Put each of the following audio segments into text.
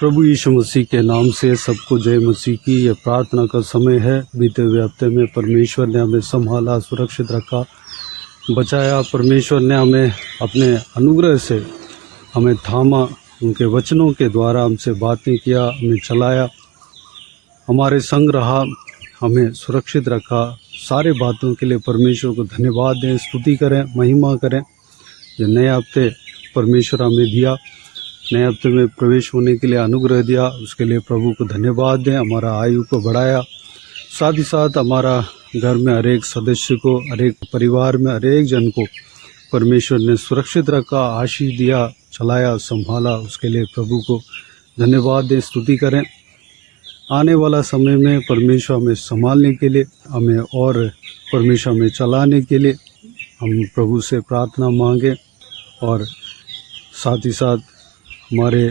प्रभु यीशु मसीह के नाम से सबको जय मसीह की। यह प्रार्थना का समय है। बीते हुए हफ्ते में परमेश्वर ने हमें संभाला, सुरक्षित रखा, बचाया। परमेश्वर ने हमें अपने अनुग्रह से हमें थामा, उनके वचनों के द्वारा हमसे बातें किया, हमें चलाया, हमारे संग रहा, हमें सुरक्षित रखा। सारे बातों के लिए परमेश्वर को धन्यवाद दें, स्तुति करें, महिमा करें। ये नए हफ्ते परमेश्वर हमें दिया, नए हफ्ते में प्रवेश होने के लिए अनुग्रह दिया, उसके लिए प्रभु को धन्यवाद दें। हमारा आयु को बढ़ाया, साथ ही साथ हमारा घर में हर एक सदस्य को, हर एक परिवार में हर एक जन को परमेश्वर ने सुरक्षित रखा, आशीष दिया, चलाया, संभाला। उसके लिए प्रभु को धन्यवाद दें, स्तुति करें। आने वाला समय में परमेश्वर हमें संभालने के लिए, हमें और परमेश्वर हमें चलाने के लिए हम प्रभु से प्रार्थना मांगें और साथ ही साथ हमारे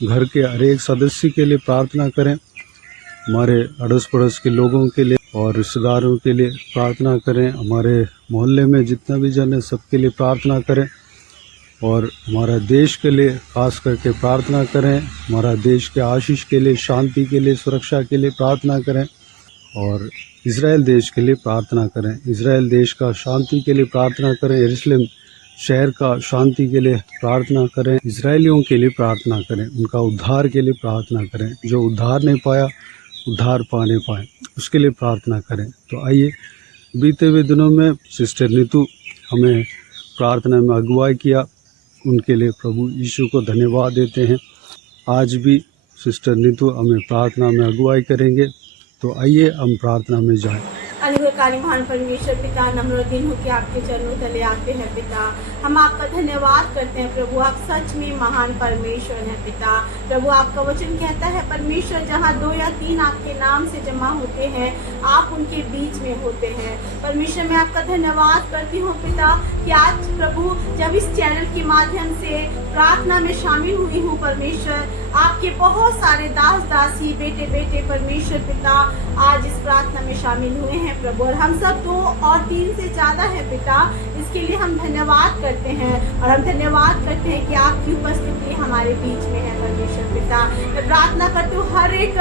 घर के हर एक सदस्य के लिए प्रार्थना करें, हमारे अड़ोस पड़ोस के लोगों के लिए और रिश्तेदारों के लिए प्रार्थना करें, हमारे मोहल्ले में जितना भी जन है सबके लिए प्रार्थना करें और हमारा देश के लिए खास करके प्रार्थना करें। हमारा देश के आशीष के लिए, शांति के लिए, सुरक्षा के लिए प्रार्थना करें और इज़राइल देश के लिए प्रार्थना करें। इज़राइल देश का शांति के लिए प्रार्थना करें, यरूशलेम शहर का शांति के लिए प्रार्थना करें, इजरायलियों के लिए प्रार्थना करें, उनका उद्धार के लिए प्रार्थना करें। जो उद्धार नहीं पाया उद्धार पाने पाए, उसके लिए प्रार्थना करें। तो आइए, बीते हुए दिनों में सिस्टर नीतू हमें प्रार्थना में अगुवाई किया, उनके लिए प्रभु यीशु को धन्यवाद देते हैं। आज भी सिस्टर नीतू हमें प्रार्थना में अगुवाई करेंगे। तो आइए हम प्रार्थना में जाएं। अनुग्रहकारी महान परमेश्वर पिता, नम्र दिन हो के आपके चरणों तले आते हैं पिता। हम आपका धन्यवाद करते हैं प्रभु, आप सच में महान परमेश्वर हैं पिता। प्रभु, आपका वचन कहता है परमेश्वर, जहाँ 2 या 3 आपके नाम से जमा होते हैं, आप उनके बीच में होते हैं। परमेश्वर, मैं आपका धन्यवाद करती हूँ पिता कि आज प्रभु जब इस चैनल के माध्यम से प्रार्थना में शामिल हुई हूँ परमेश्वर, आपके बहुत सारे दास दासी, बेटे बेटे परमेश्वर पिता आज इस प्रार्थना में शामिल हुए हैं प्रभु, और हम सब 2 और 3 से ज्यादा है पिता। इसके लिए हम धन्यवाद करते हैं और हम धन्यवाद करते हैं कि आपकी उपस्थिति हमारे बीच में है परमेश्वर पिता। मैं प्रार्थना करती हूँ हर एक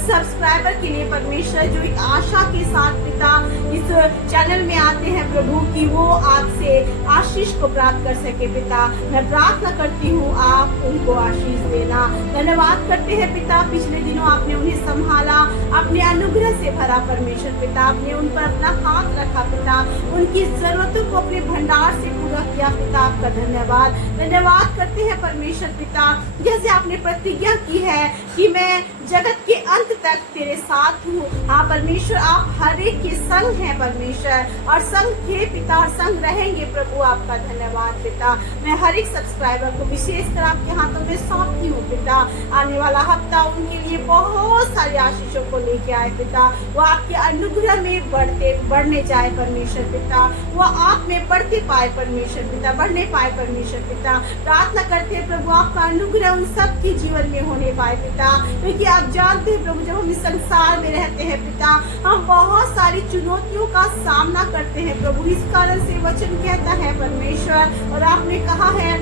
सब्सक्राइबर के लिए परमेश्वर, जो एक आशा के साथ पिता इस चैनल में आते हैं प्रभु, कि वो आपसे आशीष को प्राप्त कर सके पिता। मैं प्रार्थना करती हूँ आप उनको आशीष देना। धन्यवाद करते हैं पिता, पिछले दिनों आपने उन्हें संभाला, अपने अनुग्रह से भरा परमेश्वर पिता, आपने उन पर अपना हाथ रखा पिता, उनकी जरूरतों को अपने भंडार से पूरा किया पिता। आपका धन्यवाद। धन्यवाद करते हैं परमेश्वर पिता, जैसे आपने प्रतिज्ञा की है कि मैं जगत के अंत तक तेरे साथ हूँ। हाँ परमेश्वर, आप हर एक के संग हैं परमेश्वर, और संग थे पिता और संग रहेंगे प्रभु। आपका धन्यवाद पिता। मैं हर एक सब्सक्राइबर को विशेषकर आपके हाथों में सौंपती हूँ पिता। आने वाला हफ्ता उनके लिए बहुत सारी आशीषों को लेके आए पिता। वो आपके अनुग्रह में बढ़ने जाए परमेश्वर पिता, वो आप में बढ़ते पाए परमेश्वर पिता, बढ़ने पाए परमेश्वर पिता। प्रार्थना करते हैं प्रभु, आपका अनुग्रह उन सब के जीवन में होने पाए पिता, क्योंकि आप जानते हैं प्रभु, जब हम इस संसार में रहते हैं पिता, हम बहुत सारी चुनौतियों का सामना करते हैं प्रभु। इस कारण से वचन कहता है परमेश्वर, और आपने कहा है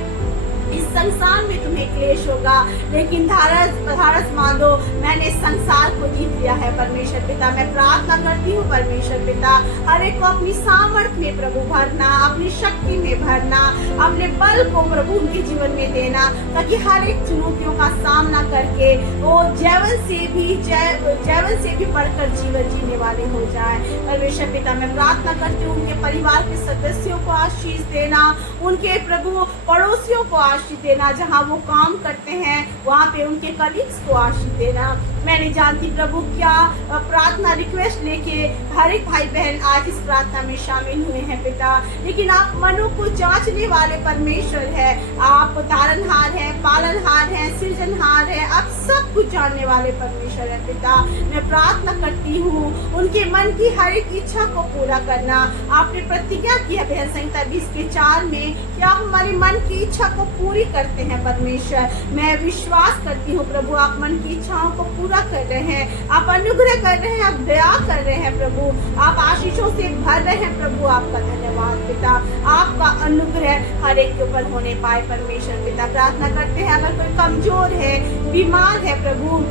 इस संसार में तुम्हें क्लेश होगा, लेकिन धारस मान लो, मैंने संसार को जीत लिया है परमेश्वर पिता। मैं प्रार्थना करती हूँ परमेश्वर पिता, हर एक को अपनी सामर्थ्य में प्रभु भरना, अपनी शक्ति में भरना, अपने बल को प्रभु उनके जीवन में देना, ताकि हर एक चुनौतियों का सामना करके वो जीवन से भी बढ़कर जीवन जीने वाले हो जाए परमेश्वर पिता। मैं प्रार्थना करती हूँ उनके परिवार के सदस्यों को आशीष देना, उनके प्रभु पड़ोसियों को आशीष देना, जहाँ वो काम करते हैं वहाँ पे उनके कलीग्स को आशीष देना। मैं नहीं जानती प्रभु क्या प्रार्थना रिक्वेस्ट लेके हर एक भाई बहन आज इस प्रार्थना में शामिल हुए हैं पिता, लेकिन आप मनों को जांचने वाले परमेश्वर है। आप तारनहार हैं, पालनहार हैं, सृजनहार हैं, आप सब कुछ जानने वाले परमेश्वर है पिता। मैं प्रार्थना करती हूँ उनके मन की हर एक इच्छा को पूरा करना। आपने प्रतिज्ञा की है भजन संहिता 20:4 में कि आप हमारे मन की इच्छा को पूरी करते हैं परमेश्वर। मैं विश्वास करती हूँ प्रभु आप मन की इच्छाओं को पूरा कर रहे हैं, आप अनुग्रह कर रहे हैं, आप दया कर रहे हैं प्रभु, आप आशीषों से भर रहे हैं प्रभु। आपका धन्यवाद पिता, आपका अनुग्रह हर एक के ऊपर होने पाए परमेश्वर पिता। प्रार्थना करते हैं अगर कोई कमजोर है, बीमार है प्रभु,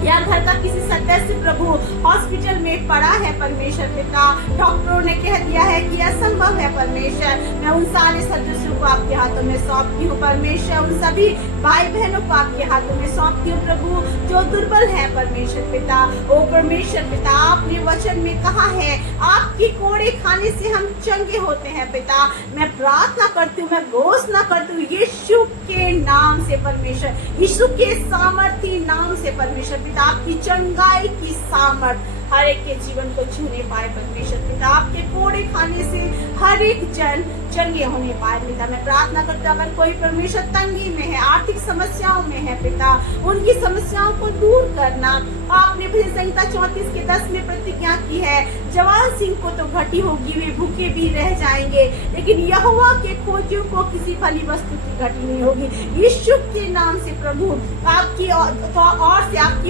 या घर का किसी सदस्य प्रभु हॉस्पिटल में पड़ा है परमेश्वर पिता, डॉक्टरों ने कह दिया है कि असंभव है परमेश्वर, मैं उन सारे सदस्यों को आपके हाथों में सौंपती हूँ परमेश्वर। उन सभी भाई बहनों को आपके हाथों में सौंपती हूँ प्रभु जो दुर्बल है परमेश्वर पिता। ओ परमेश्वर पिता, आपने वचन में कहा है आपकी कोड़े खाने से हम चंगे होते हैं पिता। मैं प्रार्थना करती हूँ, मैं घोषणा करती हूँ यीशु के नाम से परमेश्वर, यीशु के सामर्थी नाम से परमेश्वर पिता, आपकी चंगाई की सामर्थ हर एक के जीवन को छूने पाए परमेश्वर पिता। आपके कोड़े खाने से हर एक जन चंगे होने पाए पिता। मैं प्रार्थना करता हूँ अगर कोई परमेश्वर तंगी में है, आर्थिक समस्याओं में है पिता, उनकी समस्याओं को दूर करना। आपने भजन संहिता 34:10 में प्रतिज्ञा की है, जवान सिंह को तो घटी होगी, वे भूखे भी रह जाएंगे, लेकिन यहोवा के खोजियों को किसी भली वस्तु की घटी नहीं होगी। यीशु के नाम से प्रभु आपकी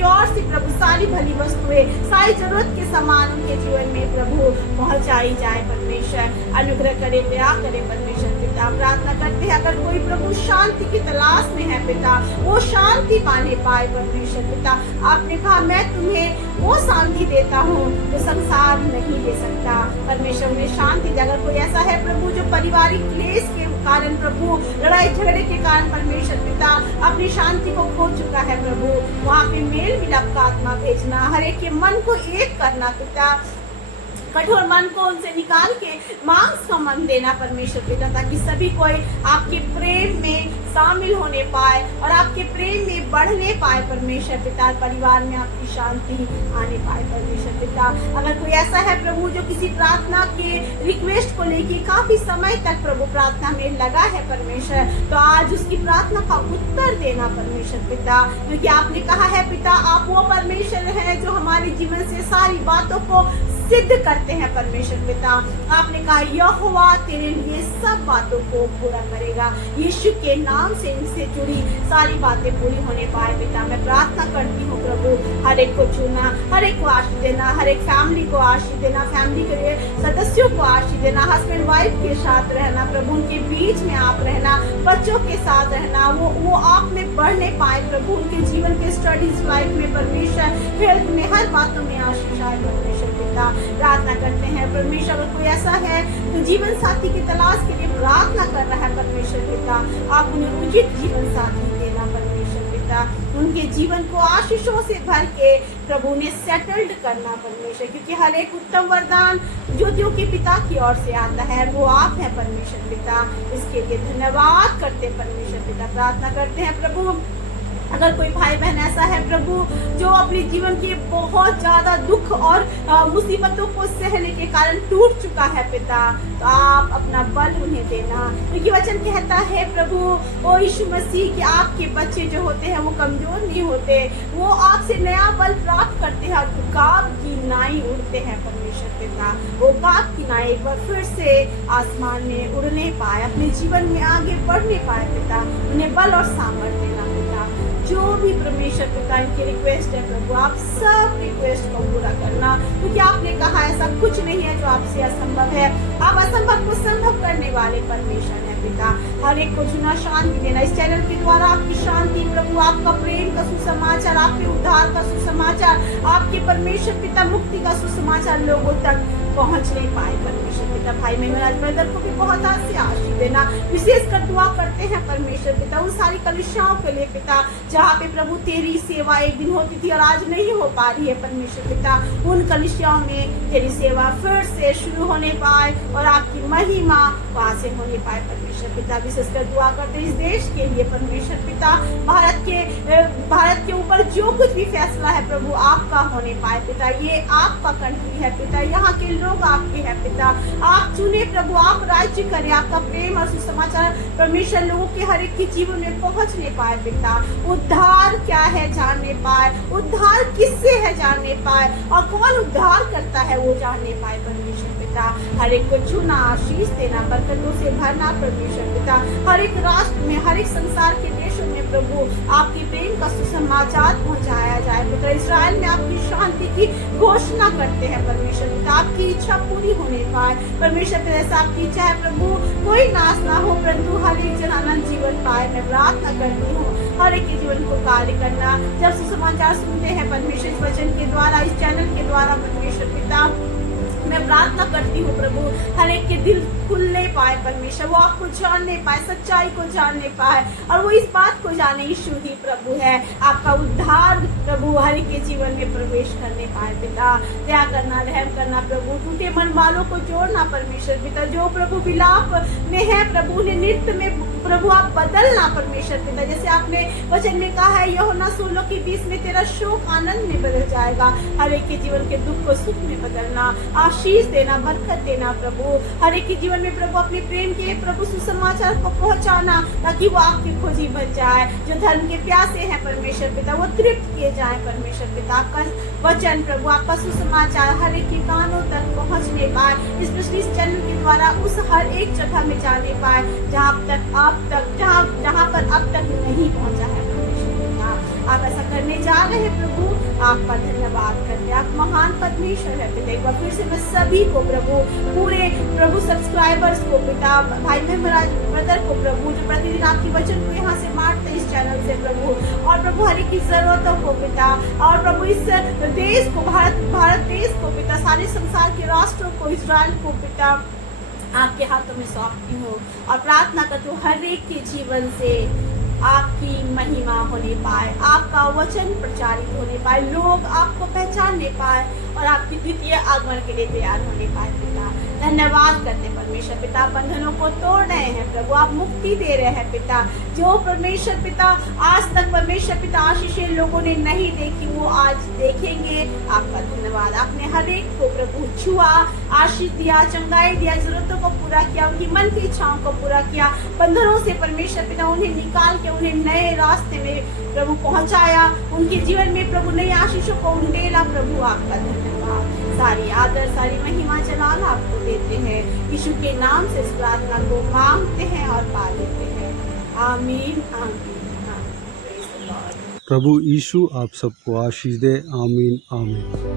ओर से प्रभु सारी भली वस्तुएं, सारी जरूरत के सामान उनके जीवन में प्रभु पहुंचाई जाए परमेश्वर। अनुग्रह करे, दया करे परमेश्वर पिता। प्रार्थना करते हैं अगर कोई प्रभु शांति की तलाश में है पिता, वो शांति पाने पाए परमेश्वर पिता। आपने कहा मैं तुम्हें वो शांति देता हूँ जो संसार नहीं दे सकता परमेश्वर, उन्हें शांति दे। अगर कोई ऐसा है प्रभु जो पारिवारिक क्लेश के कारण प्रभु, लड़ाई झगड़े के कारण परमेश्वर पिता अपनी शांति को खो चुका है प्रभु, वहाँ पे मेल मिलाप का आत्मा भेजना, हर एक के मन को एक करना पिता, कठोर मन को उनसे निकाल के मांस का मन देना परमेश्वर पिता, ताकि सभी कोई आपके प्रेम में शामिल होने पाए और आपके प्रेम में बढ़ने पाए परमेश्वर पिता। परिवार में आपकी शांति आने पाए परमेश्वर पिता। अगर कोई ऐसा है प्रभु जो किसी प्रार्थना के रिक्वेस्ट को लेके काफी समय तक प्रभु प्रार्थना में लगा है परमेश्वर, तो आज उसकी प्रार्थना का उत्तर देना परमेश्वर पिता, क्योंकि आपने कहा है पिता आप वो परमेश्वर है जो हमारे जीवन से सारी बातों को सिद्ध करते हैं परमेश्वर पिता। आपने कहा यहोवा तेरे लिए सब बातों को पूरा करेगा। यीशु के नाम से इनसे जुड़ी सारी बातें पूरी होने पाए पिता। मैं प्रार्थना करती हूँ प्रभु हर एक को चुना, हर एक को आशीष देना, हर एक फैमिली को आशीष देना, फैमिली के सदस्यों को आशीष देना, हस्बैंड वाइफ के साथ रहना प्रभु, उनके बीच में आप रहना, बच्चों के साथ रहना, वो आप में बढ़ने पाए प्रभु, उनके जीवन के स्टडीज लाइफ में परमेश्वर, हेल्थ में, हर बातों में आशीष आए परमेश्वर पिता। प्रार्थना करते हैं परमेश्वर अगर कोई ऐसा है तो जीवन साथी की तलाश के लिए प्रार्थना कर रहा है परमेश्वर पिता, आप उन्हें उचित जीवन साथी देना परमेश्वर पिता, उनके जीवन को आशीषों से भर के प्रभु ने सेटल्ड करना परमेश्वर, क्योंकि हर एक उत्तम वरदान ज्योतियों के पिता की ओर से आता है, वो आप है परमेश्वर पिता। इसके लिए धन्यवाद करते परमेश्वर पिता। प्रार्थना करते हैं प्रभु अगर कोई भाई बहन ऐसा है प्रभु जो अपने जीवन के बहुत ज्यादा दुख और मुसीबतों को सहने के कारण टूट चुका है पिता, तो आप अपना बल उन्हें देना, क्योंकि वचन कहता है प्रभु ओ यीशु मसीह कि आपके बच्चे जो होते हैं वो कमजोर नहीं होते, वो आपसे नया बल प्राप्त करते हैं और उकाब की नाई उड़ते हैं परमेश्वर पिता। वो उकाब की नाई एक बार फिर से आसमान में उड़ने पाए, अपने जीवन में आगे बढ़ने पाए पिता, उन्हें बल और सामर्थ्य देना पिता। जो भी परमेश्वर पिता इनकी रिक्वेस्ट है प्रभु आप सब रिक्वेस्ट को पूरा करना, क्योंकि आपने कहा ऐसा कुछ नहीं है जो आपसे असंभव है, आप असंभव को संभव करने वाले परमेश्वर है पिता। हर एक को चुना शांति देना, इस चैनल के द्वारा आपकी शांति प्रभु, आपका प्रेम का सुसमाचार, आपके उद्धार का सुसमाचार, आपके परमेश्वर पिता मुक्ति का सुसमाचार लोगों तक पहुंच नहीं पाए परमेश्वर पिता। भाई मेमोराज ब्रदर को भी बहुत से आशीष देना, विशेषकर दुआ करते हैं परमेश्वर पिता उन सारी कलिसियाओं के लिए पिता जहाँ पे प्रभु तेरी सेवा एक दिन होती थी और आज नहीं हो पा रही है परमेश्वर पिता, उन कलिसियाओं में तेरी सेवा फिर से शुरू होने पाए और आपकी महिमा वहां से होने पाए परमेश्वर पिता। विशेषकर दुआ करते इस देश के लिए परमेश्वर पिता, भारत के ऊपर जो कुछ भी फैसला है प्रभु आपका होने पाए पिता, ये आपका कंट्री है पिता, यहाँ के लोग आपके हैं पिता, आप चुने प्रभु, आप राज्य करें, आपका प्रेम और सुसमाचार परमेश्वर लोगों के हर एक के जीवन में पहुंचने पाए पिता, उद्धार क्या है जानने पाए जानने पाए और कौन उद्धार करता है वो जानने पाए परमेश्वर पिता। हर एक को छूना, आशीष देना, बरकतों से भरना परमेश्वर पिता। हर एक राष्ट्र में, हर एक संसार के देशों में प्रभु आपकी प्रेम का सुसमाचार पहुंचाया जाए पिता। इस्राएल में आपकी शांति की घोषणा करते हैं परमेश्वर पिता, आपकी इच्छा पूरी होने पाए परमेश्वर पिता। ऐसा आपकी इच्छा है प्रभु, कोई नाश ना हो परंतु हर एक जन अनंत जीवन पाए। मैं प्रार्थना करती हूँ हर एक के जीवन को कार्य करना। जब सुसमाचार सुनते हैं परमेश्वर इस वचन के द्वारा, इस चैनल के द्वारा परमेश्वर पिता, मैं प्रार्थना करती हूँ प्रभु हर एक के दिल खुलने पाए परमेश्वर, वो आपको जानने पाए, सच्चाई को जानने पाए और वो इस बात को जाने यीशु ही प्रभु है। आपका उद्धार प्रभु हर एक के जीवन में प्रवेश करने पाए पिता। दया करना, रहम करना प्रभु, टूटे मन वालों को जोड़ना परमेश्वर पिता। जो प्रभु विलाप में है प्रभु ने नृत्य में प्रभु आप बदलना परमेश्वर पिता। जैसे आपने वचन में कहा है यूहन्ना 16:20 में तेरा शोक आनंद में बदल जाएगा। हर एक के जीवन के दुख को सुख में बदलना, आशीष देना, बरकत देना प्रभु। हर एक के जीवन में प्रभु अपने प्रेम के प्रभु सुसमाचार को पहुंचाना ताकि वो आपकी खोजी बन जाए। जो धर्म के प्यासे हैं परमेश्वर पिता वो तृप्त किए जाए परमेश्वर पिता। आपका वचन प्रभु, आपका सुसमाचार हर एक के कानों तक पहुंचने पाए, इस चैनल के द्वारा उस हर एक जगह में जाने पाए जहाँ पर अब तक नहीं पहुंचा है परमेश्वर पिता। आप ऐसा करने जा रहे हैं प्रभु, आपका धन्यवाद करते हैं। आप महान परमेश्वर है पिता। एक बार फिर से मैं सभी को प्रभु, पूरे प्रभु सब्सक्राइबर्स को पिता, भाई मेहराज ब्रदर को प्रभु, जो प्रतिदिन आपकी वचन को यहाँ से बांटते इस चैनल से प्रभु, और प्रभु हर एक की जरूरतों को पिता, और प्रभु इस देश को, भारत देश को पिता, सारे संसार के राष्ट्रों को, इस्राएल को पिता आपके हाथों में सौंपती हूँ और प्रार्थना करती हूँ हर एक के जीवन से आपकी महिमा होने पाए, आपका वचन प्रचारित होने पाए, लोग आपको पहचानने पाए और आपकी द्वितीय आगमन के लिए तैयार होने पाए पिता। धन्यवाद करते परमेश्वर पिता। बंधनों को तोड़ रहे हैं प्रभु, आप मुक्ति दे रहे हैं पिता। जो परमेश्वर पिता आज तक परमेश्वर पिता आशीषें लोगों ने नहीं देखी वो आज देखेंगे। आपका धन्यवाद। आपने हर एक को प्रभु छुआ, आशीष दिया, चंगाई दिया, जरूरतों को पूरा किया, उनकी मन की इच्छाओं को पूरा किया। बंधनों से परमेश्वर पिता उन्हें निकाल के उन्हें नए रास्ते में प्रभु पहुंचाया। उनके जीवन में प्रभु नई आशीषों को उंडेला प्रभु। आपका धन्यवाद। सारी आदर, सारी महिमा जलाल आपको देते हैं। यीशु के नाम से इस प्रार्थना को मांगते हैं और पा लेते हैं। आमीन, आमीन, आमीन। प्रभु यीशु आप सबको आशीष दे। आमीन, आमीन।